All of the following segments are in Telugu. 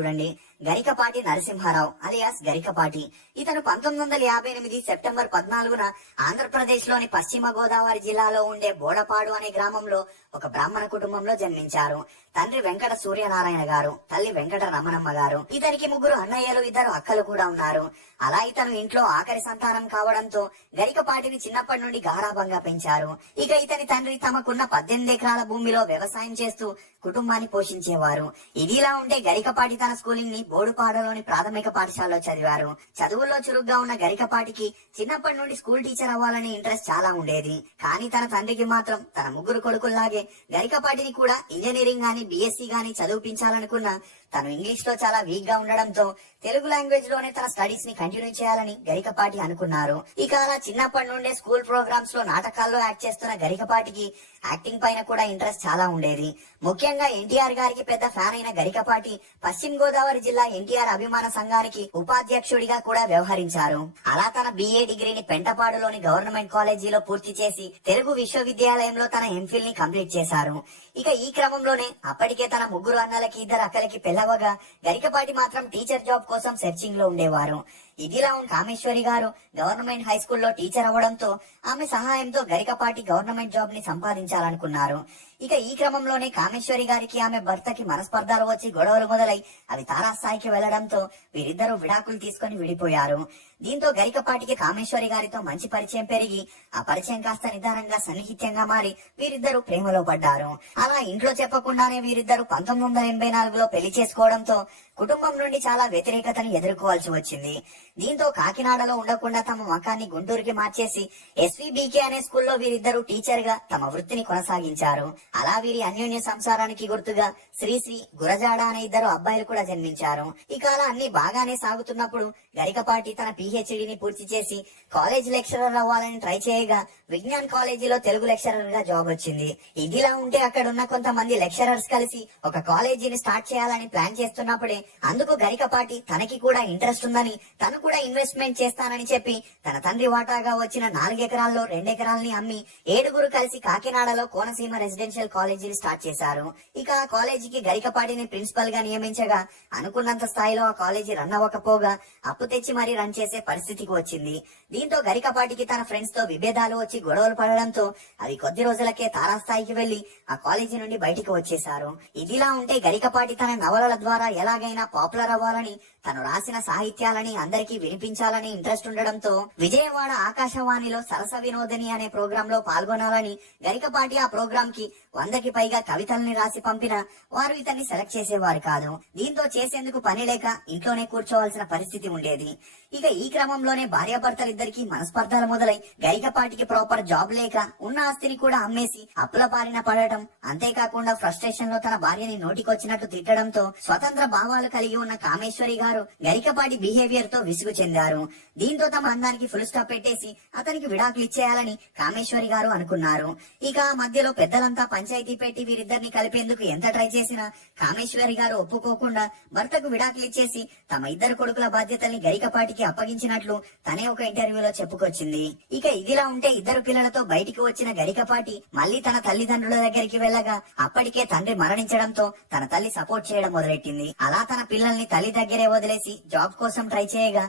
చూడండి. గరికపాటి నరసింహారావు అలియాస్ గరికపాటి. ఇతను పంతొమ్మిది వందల యాభై ఎనిమిది సెప్టెంబర్ పద్నాలుగున ఆంధ్రప్రదేశ్లోని పశ్చిమ గోదావరి జిల్లాలో ఉండే బోడపాడు అనే గ్రామంలో ఒక బ్రాహ్మణ కుటుంబంలో జన్మించారు. తండ్రి వెంకట సూర్యనారాయణ గారు తల్లి వెంకట రమణమ్మ గారు. ఇతనికి ముగ్గురు అన్నయ్యలు ఇద్దరు అక్కలు కూడా ఉన్నారు. అలా ఇతను ఇంట్లో ఆఖరి సంతానం కావడంతో గరికపాటిని చిన్నప్పటి నుండి గారాభంగా పెంచారు. ఇక ఇతని తండ్రి తమకున్న పద్దెనిమిది ఎకరాల భూమిలో వ్యవసాయం చేస్తూ కుటుంబాన్ని పోషించేవారు. ఇదిలా ఉంటే గరికపాటి తన స్కూలింగ్ని బోడుపాడలోని ప్రాథమిక పాఠశాలలో చదివారు. చదువుల్లో చురుగ్గా ఉన్న గరికపాటికి చిన్నప్పటి నుండి స్కూల్ టీచర్ అవ్వాలనే ఇంట్రెస్ట్ చాలా ఉండేది. కానీ తన తండ్రికి మాత్రం తన ముగ్గురు కొడుకుల్లాగే గరికపాటిని కూడా ఇంజనీరింగ్ గాని బీఎస్సీ గాని చదివించాలనుకున్న తను ఇంగ్లీష్లో చాలా వీక్గా ఉండడంతో తెలుగు లాంగ్వేజ్లోనే తన స్టడీస్ని కంటిన్యూ చేయాలని గరికపాటి అనుకున్నారు. ఇక అలా చిన్నప్పటి నుండే స్కూల్ ప్రోగ్రామ్స్లో నాటకాల్లో యాక్ట్ చేస్తున్న గరికపాటికి యాక్టింగ్ పైన కూడా ఇంట్రెస్ట్ చాలా ఉండేది. ముఖ్యంగా ఎన్టీఆర్ గారికి పెద్ద ఫ్యాన్ అయిన గరికపాటి పశ్చిమ గోదావరి జిల్లా ఎన్టీఆర్ అభిమాన సంఘానికి ఉపాధ్యక్షుడిగా కూడా వ్యవహరించారు. అలా తన బిఏ డిగ్రీని పెంటపాడులోని గవర్నమెంట్ కాలేజీలో పూర్తి చేసి తెలుగు విశ్వవిద్యాలయంలో తన ఎంఫిల్ని కంప్లీట్ చేశారు. ఇక ఈ క్రమంలోనే అప్పటికే తన ముగ్గురు అన్నలకి ఇద్దరు అక్కలకి పెళ్ళవగా గరికపాటి మాత్రం టీచర్ జాబ్ కోసం సెర్చింగ్లో ఉండేవారు. ఇదిలా ఉన్న కామేశ్వరి గారు గవర్నమెంట్ హై స్కూల్లో టీచర్ అవ్వడంతో ఆమె సహాయంతో గరికపాటి గవర్నమెంట్ జాబ్ని సంపాదించాలనుకున్నారు. ఇక ఈ క్రమంలోనే కామేశ్వరి గారికి ఆమె భర్తకి మనస్పర్ధాలు వచ్చి గొడవలు మొదలై అవి తారాస్థాయికి వెళ్ళడంతో వీరిద్దరూ విడాకులు తీసుకొని విడిపోయారు. దీంతో గరికపాటికి కామేశ్వరి గారితో మంచి పరిచయం పెరిగి ఆ పరిచయం కాస్త నిదానంగా సన్నిహిత్యంగా మారి వీరిద్దరూ ప్రేమలో పడ్డారు. అలా ఇంట్లో చెప్పకుండానే వీరిద్దరూ పంతొమ్మిది వందల ఎనభై నాలుగులో పెళ్ళి చేసుకోవడంతో కుటుంబం నుండి చాలా వ్యతిరేకతను ఎదుర్కోవాల్సి వచ్చింది. దీంతో కాకినాడలో ఉండకుండా తమ మకాన్ని గుంటూరుకి మార్చేసి ఎస్వీబీకే అనే స్కూల్లో వీరిద్దరూ టీచర్గా తమ వృత్తిని కొనసాగించారు. అలా వీరి అన్యోన్య సంసారానికి గుర్తుగా శ్రీశ్రీ గురజాడ అనే ఇద్దరు అబ్బాయిలు కూడా జన్మించారు. ఇక అలా అన్ని బాగానే సాగుతున్నప్పుడు గరికపాటి తన పిహెచ్డిని పూర్తి చేసి కాలేజ్ లెక్చరర్ అవ్వాలని ట్రై చేయగా విజ్ఞాన్ కాలేజీలో తెలుగు లెక్చరర్గా జాబ్ వచ్చింది. ఇదిలా ఉంటే అక్కడ ఉన్న కొంతమంది లెక్చరర్స్ కలిసి ఒక కాలేజీని స్టార్ట్ చేయాలని ప్లాన్ చేస్తున్నప్పుడే అందుకు గరికపాటి తనకి కూడా ఇంట్రెస్ట్ ఉందని తను కూడా ఇన్వెస్ట్మెంట్ చేస్తానని చెప్పి తన తండ్రి వాటాగా వచ్చిన నాలుగెకరాల్లో రెండెకరాల్ని అమ్మి ఏడుగురు కలిసి కాకినాడలో కోనసీమ రెసిడెన్షియల్ కాలేజీని స్టార్ట్ చేశారు. ఇక ఆ కాలేజీకి గరికపాటిని ప్రిన్సిపల్గా నియమించగా అనుకున్నంత స్థాయిలో ఆ కాలేజీ రన్ అవ్వకపోగా అప్పు తెచ్చి మరీ రన్ చేసే పరిస్థితికి వచ్చింది. దీంతో గరికపాటికి తన ఫ్రెండ్స్తో విభేదాలు వచ్చి గొడవలు పడడంతో అది కొద్ది రోజులకే తారాస్థాయికి వెళ్ళి ఆ కాలేజీ నుండి బయటికి వచ్చేశారు. ఇదిలా ఉంటే గరికపాటి తన నవలల ద్వారా ఎలాగైనా పాపులర్ అవ్వాలని తను రాసిన సాహిత్యాలని అందరికీ వినిపించాలని ఇంట్రెస్ట్ ఉండడంతో విజయవాడ ఆకాశవాణిలో సరస వినోదిని అనే ప్రోగ్రామ్లో పాల్గొనాలని గరికపాటి ఆ ప్రోగ్రామ్కి వందకి పైగా కవితల్ని రాసి పంపిన వారు ఇతన్ని సెలెక్ట్ చేసేవారు కాదు. దీంతో చేసేందుకు పని లేక ఇంట్లోనే కూర్చోవాల్సిన పరిస్థితి ఉండేది. ఇక ఈ క్రమంలోనే భార్యాభర్తలిద్దరికి మనస్పర్ధలు మొదలై గరికపాటికి ప్రాపర్ జాబ్ లేక ఉన్న ఆస్తిని కూడా అమ్మేసి అప్పుల బారిన పడటం అంతేకాకుండా ఫ్రస్ట్రేషన్లో తన భార్యని నోటికొచ్చినట్టు తిట్టడంతో స్వతంత్ర భావాలు కలిగి ఉన్న కామేశ్వరి గారు గరికపాటి బిహేవియర్తో విసుగు చెందారు. దీంతో తమ అందానికి ఫుల్ స్టాప్ పెట్టేసి అతనికి విడాకులు ఇచ్చేయాలని కామేశ్వరి గారు అనుకున్నారు. ఇక మధ్యలో పెద్దలంతా పంచాయతీ పెట్టి వీరిద్దరిని కలిపేందుకు ఎంత ట్రై చేసినా కామేశ్వరి గారు ఒప్పుకోకుండా భర్తకు విడాకులు ఇచ్చేసి తమ ఇద్దరు కొడుకుల బాధ్యతల్ని గరికపాటికి అప్పగించినట్లు తనే ఒక ఇంటర్వ్యూలో చెప్పుకొచ్చింది. ఇక ఇదిలా ఉంటే ఇద్దరు పిల్లలతో బయటికి వచ్చిన గరికపాటి మళ్ళీ తన తల్లిదండ్రుల దగ్గరికి వెళ్ళగా అప్పటికే తండ్రి మరణించడంతో తన తల్లి సపోర్ట్ చేయడం మొదలెట్టింది. అలా తన పిల్లల్ని తల్లి దగ్గరే వదిలేసి జాబ్ కోసం ట్రై చేయగా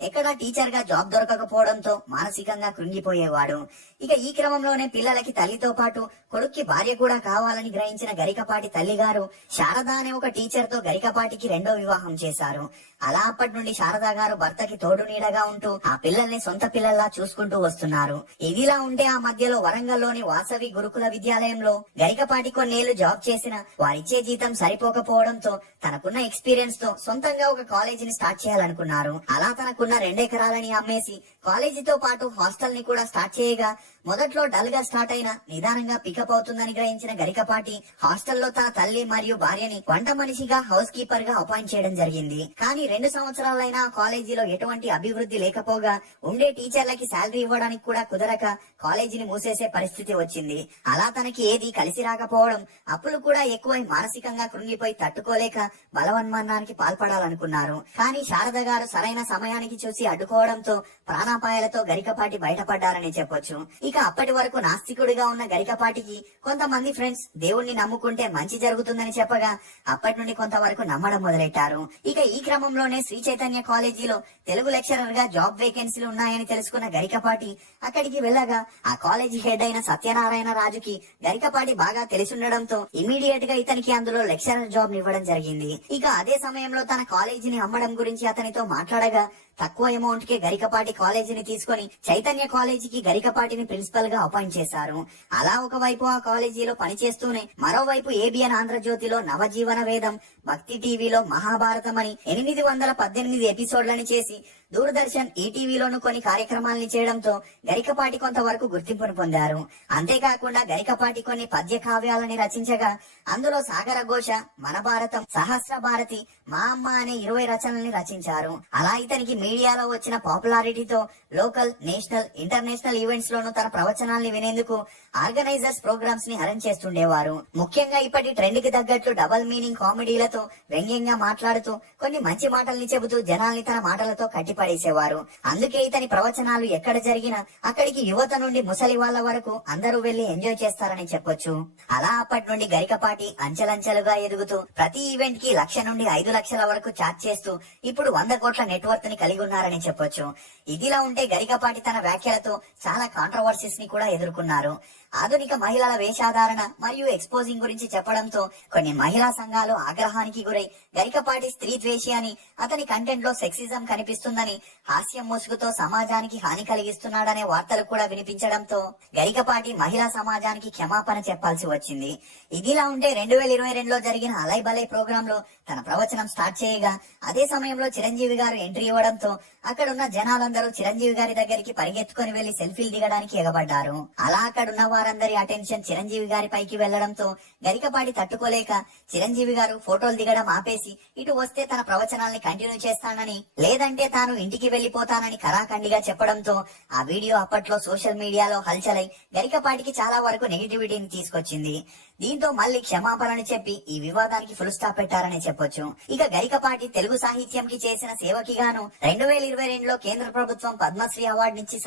ఎక్కడా టీచర్గా జాబ్ దొరకకపోవడంతో మానసికంగా కృంగిపోయేవాడు. ఇక ఈ క్రమంలోనే పిల్లలకి తల్లితో పాటు కొడుక్కి భార్య కూడా కావాలని గ్రహించిన గరికపాటి తల్లిగారు శారద అనే ఒక టీచర్తో గరికపాటికి రెండో వివాహం చేశారు. అలా అప్పటి నుండి శారదా గారు భర్తకి తోడు నీడగా ఉంటూ ఆ పిల్లల్ని సొంత పిల్లల్లా చూసుకుంటూ వస్తున్నారు. ఇదిలా ఉంటే ఆ మధ్యలో వరంగల్లోని వాసవి గురుకుల విద్యాలయంలో గరికపాటి కొన్నేళ్ళు జాబ్ చేసిన వారిచ్చే జీతం సరిపోకపోవడంతో తనకున్న ఎక్స్పీరియన్స్తో సొంతంగా ఒక కాలేజీని స్టార్ట్ చేయాలనుకున్నారు. అలా తనకున్న ఉన్న రెండు ఎకరాలని అమ్మేసి కాలేజీతో పాటు హాస్టల్ని కూడా స్టార్ట్ చేయగా మొదట్లో డల్గా స్టార్ట్ అయిన నిదానంగా పికప్ అవుతుందని గ్రహించిన గరికపాటి హాస్టల్లో తన తల్లి మరియు భార్యని వంట మనిషిగా హౌస్ కీపర్గా అపాయింట్ చేయడం జరిగింది. కానీ రెండు సంవత్సరాలైనా కాలేజీలో ఎటువంటి అభివృద్ధి లేకపోగా ఉండే టీచర్లకి శాలరీ ఇవ్వడానికి కూడా కుదరక కాలేజీని మూసేసే పరిస్థితి వచ్చింది. అలా తనకి ఏది కలిసి రాకపోవడం అప్పులు కూడా ఎక్కువై మానసికంగా కృంగిపోయి తట్టుకోలేక బలవన్మరణానికి పాల్పడాలనుకున్నారు. కానీ శారద గారు సరైన సమయానికి చూసి అడ్డుకోవడంతో ప్రాణాపాయాలతో గరికపాటి బయటపడ్డారని చెప్పొచ్చు. ఇక అప్పటి వరకు నాస్తికుడిగా ఉన్న గరికపాటికి కొంతమంది ఫ్రెండ్స్ దేవుణ్ణి నమ్ముకుంటే మంచి జరుగుతుందని చెప్పగా అప్పటి నుండి కొంతవరకు నమ్మడం మొదలెట్టారు. ఇక ఈ క్రమంలోనే శ్రీ చైతన్య కాలేజీలో తెలుగు లెక్చరర్గా జాబ్ వేకెన్సీలు ఉన్నాయని తెలుసుకున్న గరికపాటి అక్కడికి వెళ్ళగా ఆ కాలేజీ హెడ్ అయిన సత్యనారాయణ రాజుకి గరికపాటి బాగా తెలిసుండడంతో ఇమీడియట్గా ఇతనికి అందులో లెక్చరర్ జాబ్ ఇవ్వడం జరిగింది. ఇక అదే సమయంలో తన కాలేజీని అమ్మడం గురించి అతనితో మాట్లాడగా తక్కువ అమౌంట్ కే గరికపాటి కాలేజ్ కాలేజీని తీసుకొని చైతన్య కాలేజీకి గరికపాటిని ప్రిన్సిపల్గా అపాయింట్ చేశారు. అలా ఒకవైపు ఆ కాలేజీలో పనిచేస్తూనే మరోవైపు ఏబిఎన్ ఆంధ్రజ్యోతిలో నవజీవన వేదం భక్తి టీవీలో మహాభారతం అని ఎనిమిది వందల పద్దెనిమిది ఎపిసోడ్లని చేసి దూరదర్శన్ ఈటీవీలోను కొన్ని కార్యక్రమాలని చేయడంతో గరికపాటి కొంతవరకు గుర్తింపును పొందారు. అంతేకాకుండా గరికపాటి కొన్ని పద్య కావ్యాలని రచించగా అందులో సాగర ఘోష మన భారతం సహస్ర భారతి మా అమ్మ అనే ఇరవై రచనల్ని రచించారు. అలా ఇతనికి మీడియాలో వచ్చిన పాపులారిటీతో లోకల్ నేషనల్ ఇంటర్నేషనల్ ఈవెంట్స్ లోను తన ప్రవచనాల్ని వినేందుకు ఆర్గనైజర్స్ ప్రోగ్రామ్స్ని అరేంజ్ చేస్తుండేవారు. ముఖ్యంగా ఇప్పటి ట్రెండ్కి తగ్గట్లు డబల్ మీనింగ్ కామెడీలతో వ్యంగ్యంగా మాట్లాడుతూ కొన్ని మంచి మాటల్ని చెబుతూ జనాల్ని తన మాటలతో కట్టిపడేసేవారు. అందుకే ఇతని ప్రవచనాలు ఎక్కడ జరిగినా అక్కడికి యువత నుండి ముసలి వాళ్ళ వరకు అందరూ వెళ్ళి ఎంజాయ్ చేస్తారని చెప్పొచ్చు. అలా అప్పటి నుండి గరికపాటి అంచెలంచెలుగా ఎదుగుతూ ప్రతి ఈవెంట్కి లక్ష నుండి ఐదు లక్షల వరకు చార్జ్ చేస్తూ ఇప్పుడు వంద కోట్ల నెట్వర్క్ని కలిగి ఉన్నారని చెప్పొచ్చు. ఇదిలా ఉంటే గరికపాటి తన వ్యాఖ్యలతో చాలా కాంట్రవర్సీస్ని కూడా ఎదుర్కొన్నారు. ఆధునిక మహిళల వేషాధారణ మరియు ఎక్స్పోజింగ్ గురించి చెప్పడంతో కొన్ని మహిళా సంఘాలు ఆగ్రహానికి గురై గరికపాటి స్త్రీ ద్వేషి అని అతని కంటెంట్లో సెక్సిజం కనిపిస్తుందని హాస్యం ముసుగుతో సమాజానికి హాని కలిగిస్తున్నాడనే వార్తలు కూడా వినిపించడంతో గరికపాటి మహిళా సమాజానికి క్షమాపణ చెప్పాల్సి వచ్చింది. ఇదిలా ఉంటే రెండు వేల ఇరవై రెండులో జరిగిన అలై బలై ప్రోగ్రామ్లో తన ప్రవచనం స్టార్ట్ చేయగా అదే సమయంలో చిరంజీవి గారు ఎంట్రీ ఇవ్వడంతో అక్కడున్న జనాలందరూ చిరంజీవి గారి దగ్గరికి పరిగెత్తుకొని వెళ్ళి సెల్ఫీలు దిగడానికి ఎగబడ్డారు. అలా అక్కడున్న వారు వారందరి అటెన్షన్ చిరంజీవి గారి పైకి వెళ్ళడంతో గరికపాటి తట్టుకోలేక చిరంజీవి గారు ఫోటోలు దిగడం ఆపేసి ఇటు వస్తే తన ప్రవచనాల్ని కంటిన్యూ చేస్తానని లేదంటే తాను ఇంటికి వెళ్ళిపోతానని కరాఖండిగా చెప్పడంతో ఆ వీడియో అప్పట్లో సోషల్ మీడియాలో హల్చలై గరికపాటికి చాలా వరకు నెగిటివిటీని తీసుకొచ్చింది. దీంతో మళ్ళీ క్షమాపణని చెప్పి ఈ వివాదానికి ఫుల్ స్టాప్ పెట్టారని చెప్పొచ్చు. ఇక గరికపాటి తెలుగు సాహిత్యంకి చేసిన సేవకి గాను రెండు వేల ఇరవై రెండులో కేంద్ర ప్రభుత్వం పద్మశ్రీ అవార్డు నుంచి